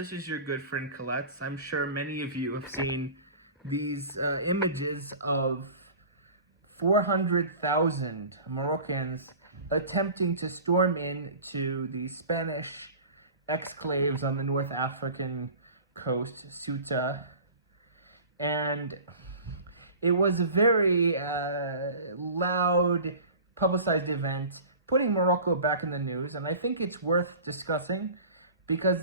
this is your good friend Colette. I'm sure many of you have seen these images of 400,000 Moroccans attempting to storm into the Spanish exclaves on the North African coast, Ceuta. And it was a very loud, publicized event, putting Morocco back in the news. And I think it's worth discussing because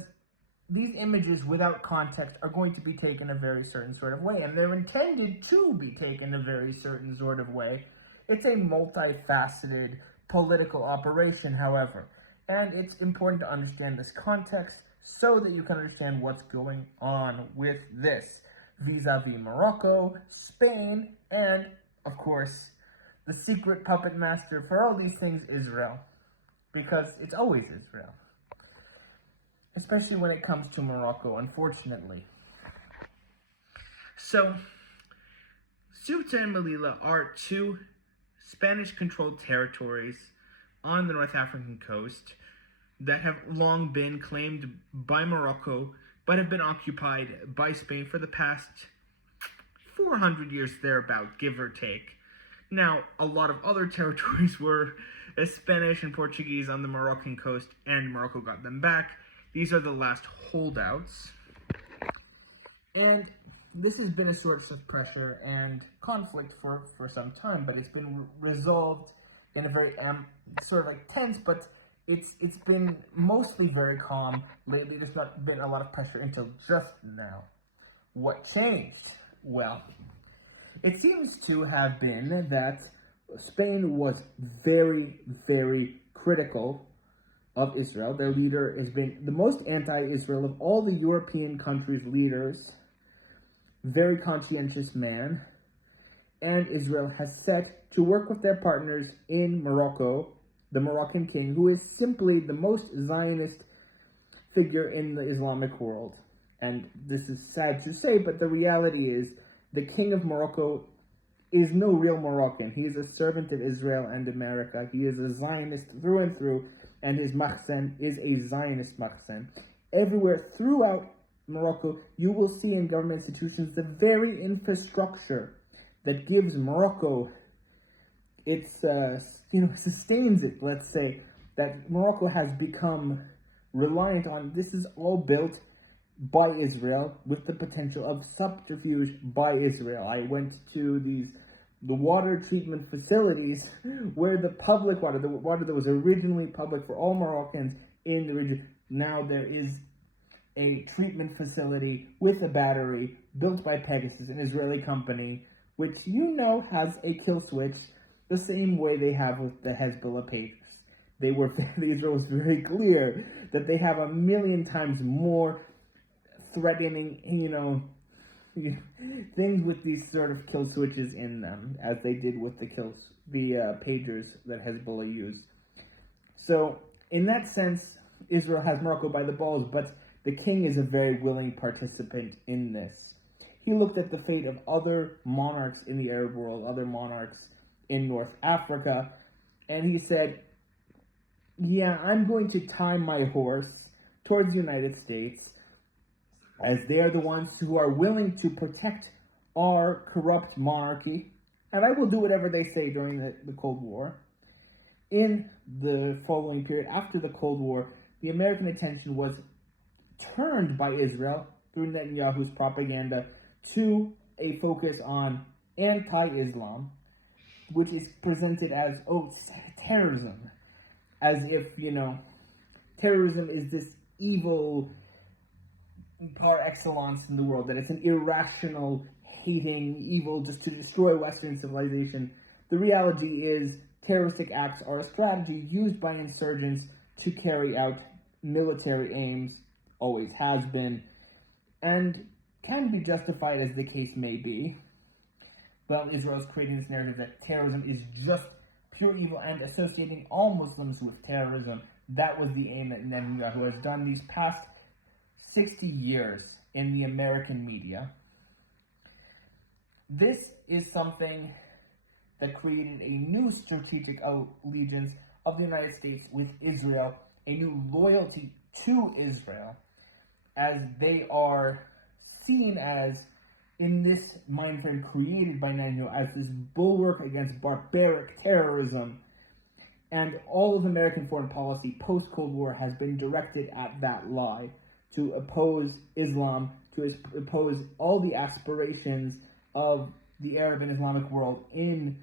these images without context are going to be taken a very certain sort of way, and they're intended to be taken a very certain sort of way. It's a multifaceted political operation, however, and it's important to understand this context so that you can understand what's going on with this vis-a-vis Morocco, Spain, and, of course, the secret puppet master for all these things, Israel, because it's always Israel. Especially when it comes to Morocco, unfortunately. So, Ceuta and Melilla are two Spanish-controlled territories on the North African coast that have long been claimed by Morocco, but have been occupied by Spain for the past 400 years thereabout, give or take. Now, a lot of other territories were Spanish and Portuguese on the Moroccan coast, and Morocco got them back. These are the last holdouts. And this has been a source of pressure and conflict for some time, but it's been resolved in a very sort of like tense, but it's been mostly very calm lately. There's not been a lot of pressure until just now. What changed? Well, it seems to have been that Spain was very, very critical of Israel. Their leader has been the most anti-Israel of all the European countries' leaders. Very conscientious man. And Israel has set to work with their partners in Morocco, the Moroccan king, who is simply the most Zionist figure in the Islamic world. And this is sad to say, but the reality is the king of Morocco is no real Moroccan. He is a servant of Israel and America. He is a Zionist through and through, and his mahsen is a Zionist mahsen. Everywhere throughout Morocco, you will see in government institutions the very infrastructure that gives Morocco its, sustains it, let's say, that Morocco has become reliant on. This is all built by Israel with the potential of subterfuge by Israel. I went to the water treatment facilities where the public water, the water that was originally public for all Moroccans in the region, now there is a treatment facility with a battery built by Pegasus, an Israeli company, which has a kill switch the same way they have with the Hezbollah pages. Israel was very clear that they have 1,000,000 times more threatening, things with these sort of kill switches in them, as they did with the pagers that Hezbollah used. So, in that sense, Israel has Morocco by the balls, but the king is a very willing participant in this. He looked at the fate of other monarchs in the Arab world, other monarchs in North Africa, and he said, yeah, I'm going to tie my horse towards the United States, as they are the ones who are willing to protect our corrupt monarchy, and I will do whatever they say during the Cold War. In the following period, after the Cold War, the American attention was turned by Israel, through Netanyahu's propaganda, to a focus on anti-Islam, which is presented as, terrorism. As if, terrorism is this evil par excellence in the world, that it's an irrational, hating evil just to destroy Western civilization. The reality is terroristic acts are a strategy used by insurgents to carry out military aims, always has been, and can be justified as the case may be. Well, Israel is creating this narrative that terrorism is just pure evil and associating all Muslims with terrorism. That was the aim that Netanyahu has done these past 60 years in the American media. This is something that created a new strategic allegiance of the United States with Israel, a new loyalty to Israel. as they are seen as, in this mind frame created by Netanyahu, as this bulwark against barbaric terrorism. And all of American foreign policy post-Cold War has been directed at that lie, to oppose Islam, to oppose all the aspirations of the Arab and Islamic world in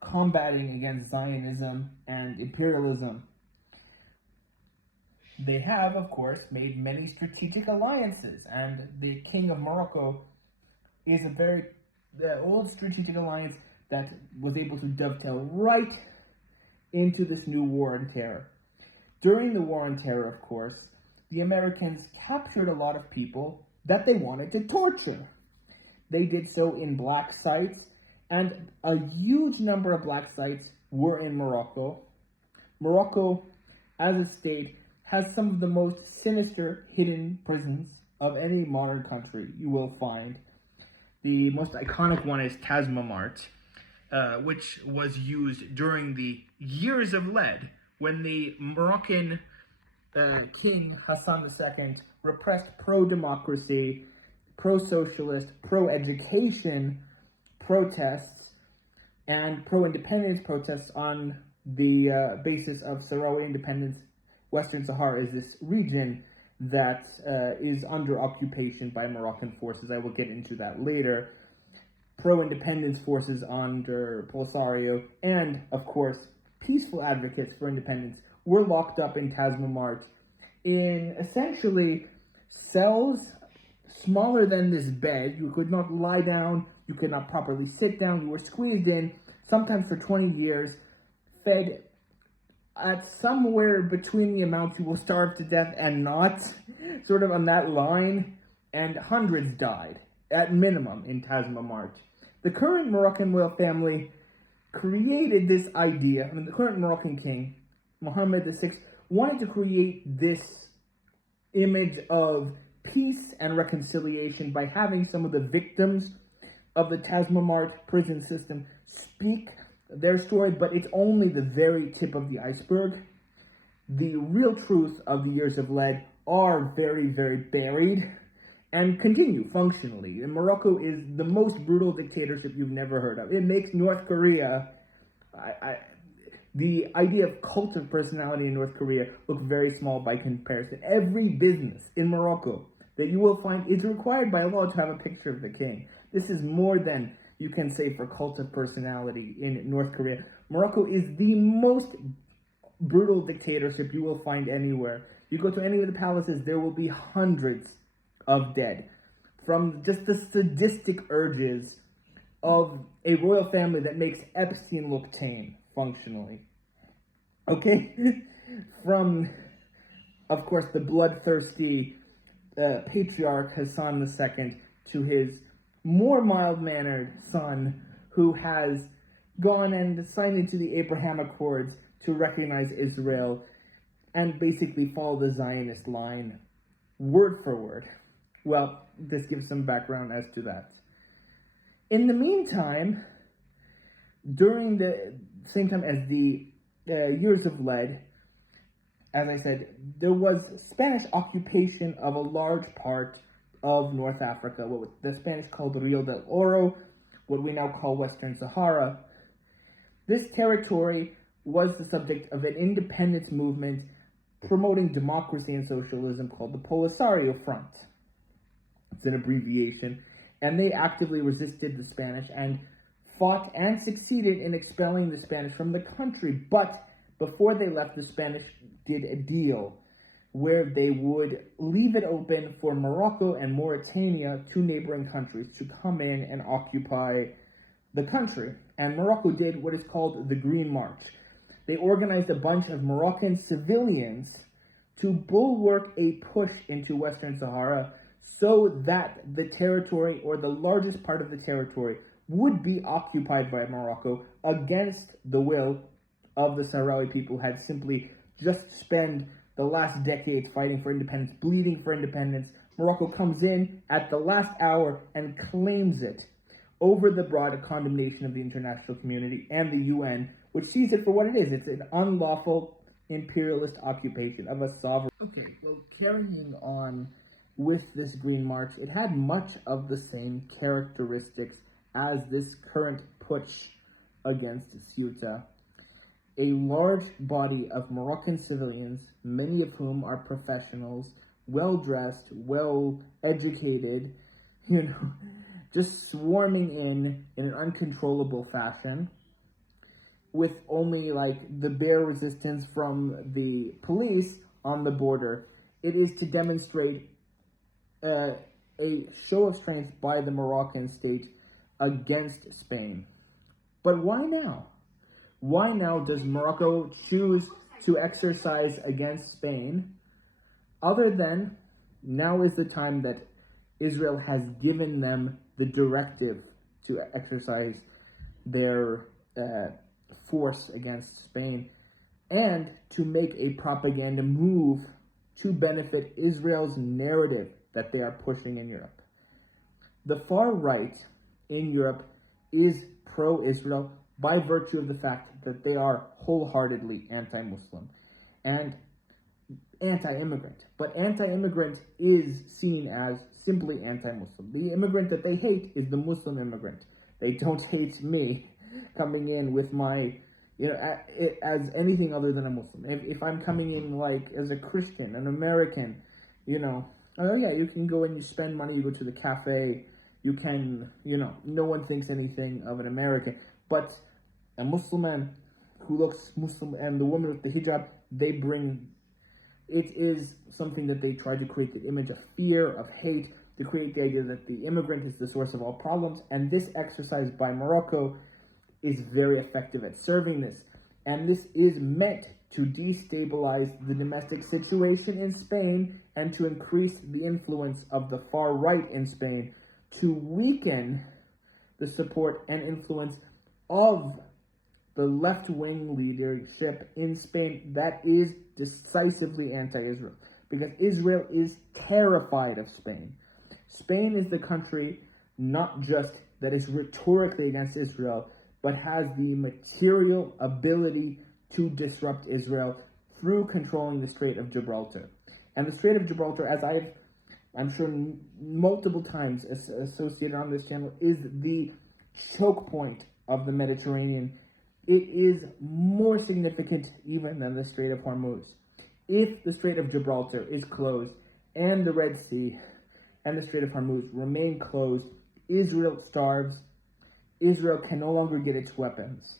combating against Zionism and imperialism. They have, of course, made many strategic alliances, and the King of Morocco is a very old strategic alliance that was able to dovetail right into this new war on terror. During the war on terror, of course, the Americans captured a lot of people that they wanted to torture. They did so in black sites, and a huge number of black sites were in Morocco. Morocco, as a state, has some of the most sinister hidden prisons of any modern country you will find. The most iconic one is Tazmamart, which was used during the Years of Lead, when the Moroccan King Hassan II repressed pro-democracy, pro-socialist, pro-education protests and pro-independence protests on the basis of Sahrawi independence. Western Sahara is this region that is under occupation by Moroccan forces. I will get into that later. Pro-independence forces under Polisario and, of course, peaceful advocates for independence were locked up in Tazmamart in essentially cells smaller than this bed. You could not lie down, you could not properly sit down, you were squeezed in, sometimes for 20 years, fed at somewhere between the amounts you will starve to death and not, sort of on that line, and hundreds died, at minimum, in Tazmamart. The current Moroccan royal family created this idea. The current Moroccan king, Mohammed VI, wanted to create this image of peace and reconciliation by having some of the victims of the Tazmamart prison system speak their story, but it's only the very tip of the iceberg. The real truth of the Years of Lead are very, very buried and continue functionally. And Morocco is the most brutal dictatorship you've never heard of. It makes North Korea, the idea of cult of personality in North Korea look very small by comparison. Every business in Morocco that you will find is required by law to have a picture of the king. This is more than you can say for cult of personality in North Korea. Morocco is the most brutal dictatorship you will find anywhere. You go to any of the palaces, there will be hundreds of dead from just the sadistic urges of a royal family that makes Epstein look tame, functionally. Okay? From, of course, the bloodthirsty patriarch Hassan II to his more mild-mannered son, who has gone and signed into the Abraham Accords to recognize Israel and basically follow the Zionist line, word for word. Well, this gives some background as to that. In the meantime, during the same time as the Years of Lead, as I said, there was Spanish occupation of a large part of North Africa, what the Spanish called Rio del Oro, what we now call Western Sahara. This territory was the subject of an independence movement promoting democracy and socialism called the Polisario Front. It's an abbreviation, and they actively resisted the Spanish and fought and succeeded in expelling the Spanish from the country. But before they left, the Spanish did a deal where they would leave it open for Morocco and Mauritania, two neighboring countries, to come in and occupy the country. And Morocco did what is called the Green March. They organized a bunch of Moroccan civilians to bulwark a push into Western Sahara so that the territory, or the largest part of the territory, would be occupied by Morocco against the will of the Sahrawi people, had simply just spent the last decades fighting for independence, bleeding for independence. Morocco comes in at the last hour and claims it over the broad condemnation of the international community and the UN, which sees it for what it is. It's an unlawful imperialist occupation of a sovereign. Okay, well, carrying on with this Green March, it had much of the same characteristics as this current putsch against Ceuta. A large body of Moroccan civilians, many of whom are professionals, well-dressed, well-educated, just swarming in an uncontrollable fashion, with only the bare resistance from the police on the border. It is to demonstrate a show of strength by the Moroccan state against Spain. But why now? Why now does Morocco choose to exercise against Spain, other than now is the time that Israel has given them the directive to exercise their force against Spain, and to make a propaganda move to benefit Israel's narrative that they are pushing in Europe. The far right in Europe is pro-Israel by virtue of the fact that they are wholeheartedly anti-Muslim and anti-immigrant. But anti-immigrant is seen as simply anti-Muslim. The immigrant that they hate is the Muslim immigrant. They don't hate me coming in with my, as anything other than a Muslim. If I'm coming in as a Christian, an American, oh yeah, you can go and you spend money, you go to the cafe, you can, no one thinks anything of an American. But a Muslim man who looks Muslim and the woman with the hijab, it is something that they try to create the image of fear, of hate, to create the idea that the immigrant is the source of all problems. And this exercise by Morocco is very effective at serving this. And this is meant to destabilize the domestic situation in Spain and to increase the influence of the far right in Spain, to weaken the support and influence of the left-wing leadership in Spain that is decisively anti-Israel, because Israel is terrified of Spain. Spain is the country not just that is rhetorically against Israel, but has the material ability to disrupt Israel through controlling the Strait of Gibraltar. And the Strait of Gibraltar, as I'm sure multiple times associated on this channel, is the choke point of the Mediterranean. It is more significant even than the Strait of Hormuz. If the Strait of Gibraltar is closed and the Red Sea and the Strait of Hormuz remain closed, Israel starves. Israel can no longer get its weapons.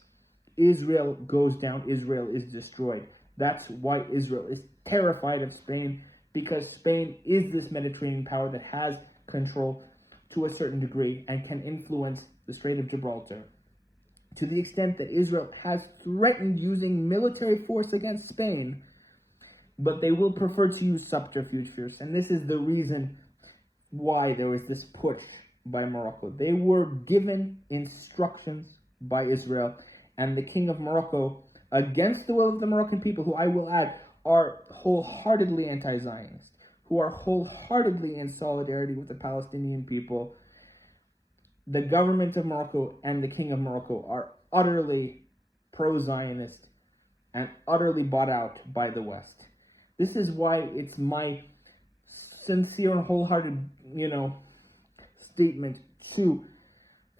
Israel goes down. Israel is destroyed. That's why Israel is terrified of Spain, because Spain is this Mediterranean power that has control to a certain degree and can influence the Strait of Gibraltar, to the extent that Israel has threatened using military force against Spain, but they will prefer to use subterfuge first. And this is the reason why there was this push by Morocco. They were given instructions by Israel, and the king of Morocco, against the will of the Moroccan people, who I will add are wholeheartedly anti-Zionist, who are wholeheartedly in solidarity with the Palestinian people, the government of Morocco and the king of Morocco are utterly pro-Zionist and utterly bought out by the West. This is why it's my sincere and wholehearted, statement to,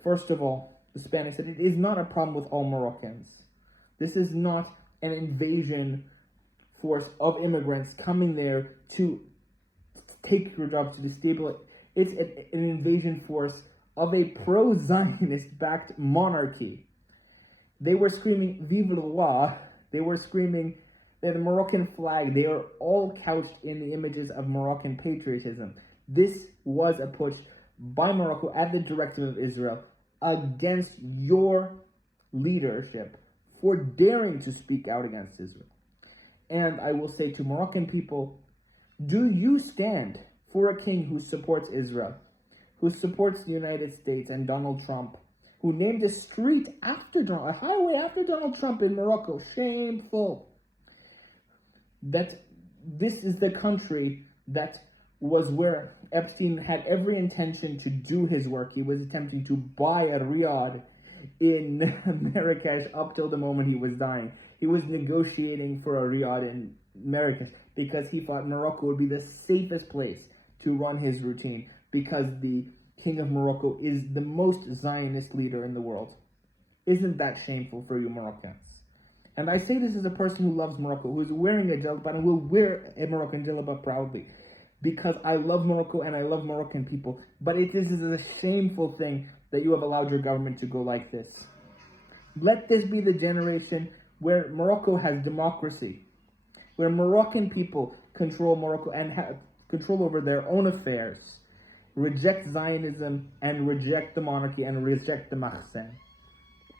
first of all, the Spanish, that it is not a problem with all Moroccans. This is not an invasion force of immigrants coming there to take your jobs, to destabilize. It's an invasion force of a pro-Zionist-backed monarchy. They were screaming, "Vive le roi." They were screaming the Moroccan flag. They are all couched in the images of Moroccan patriotism. This was a push by Morocco at the directive of Israel against your leadership for daring to speak out against Israel. And I will say to Moroccan people, do you stand for a king who supports Israel, who supports the United States and Donald Trump, who named a street after a highway after Donald Trump in Morocco? Shameful. That this is the country that was where Epstein had every intention to do his work. He was attempting to buy a Riyadh in Marrakesh up till the moment he was dying. He was negotiating for a Riyadh in Marrakesh because he thought Morocco would be the safest place to run his routine because the King of Morocco is the most Zionist leader in the world. Isn't that shameful for you Moroccans? And I say this as a person who loves Morocco, who is wearing a jalaba and will wear a Moroccan jalaba proudly, because I love Morocco and I love Moroccan people. But it is a shameful thing that you have allowed your government to go like this. Let this be the generation where Morocco has democracy, where Moroccan people control Morocco and have control over their own affairs, reject Zionism and reject the monarchy and reject the Mahsen.